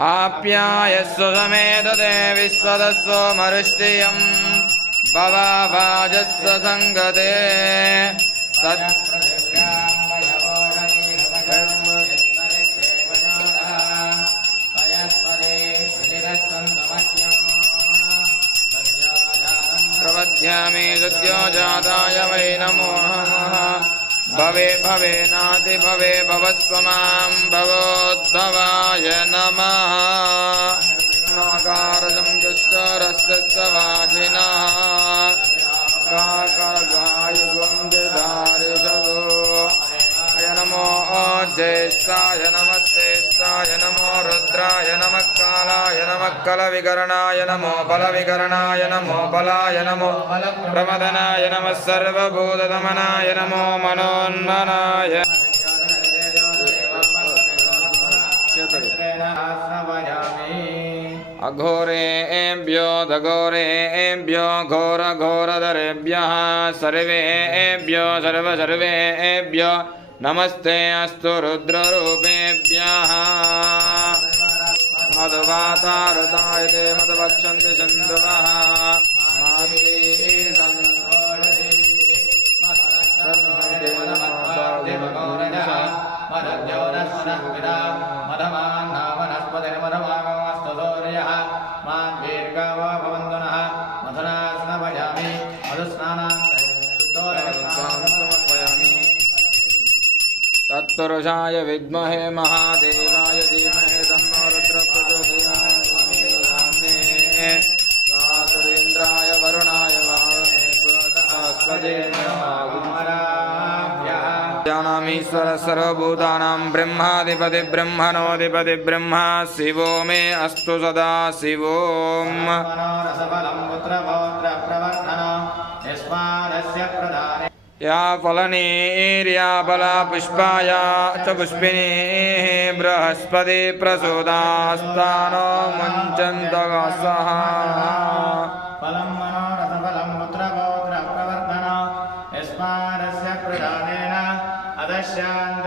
आप्यायस्व समेदते विश्वदस्व मरुष्टियं भवाभाजस्व संगते प्रवध्यामि सत्यो जाताय वै नमो नमः भवे भवे नाति भवे भवस्व मां भवोद्भवाय नमः नाकारजं दुष्टरस्तस्य वाजिनः काकगायुगं दिधारिषदो अय नमो ज्येष्ठाय नमस्तेष्ठाय नमो रुद्राय नमः कालाय नमः कलविकरणाय नमो बलविकरणाय नमो बलाय नमो प्रमदनाय नमः सर्वभूतदमनाय नमो मनोन्मनाय अघोरेभ्यो दघोरेभ्यो घोरघोरधरेभ्यः सर्वेभ्यो सर्वेभ्यो नमस्ते अस्तु रुद्ररूपेभ्यः मधुवातारुताय ते मधुवक्षन्ति सिन्धवः तत्पुरुषाय विद्महे महादेवाय धीमहि तन्नो रुद्रः प्रचोदयात् कातुरीन्द्राय वरुणाय वामहे जानामीश्वर सर्वभूतानां ब्रह्माधिपति ब्रह्मणोऽधिपति ब्रह्मा शिवो मे अस्तु सदा शिवोम् या फलनीर्या फला पुष्पाया च पुष्पिनीः बृहस्पति प्रसूदास्तानो मुञ्चन्तगसः फलं मनोरथफलं पुत्रपौत्रप्रवर्धन यस्मादस्य प्रदानेन अदस्यान्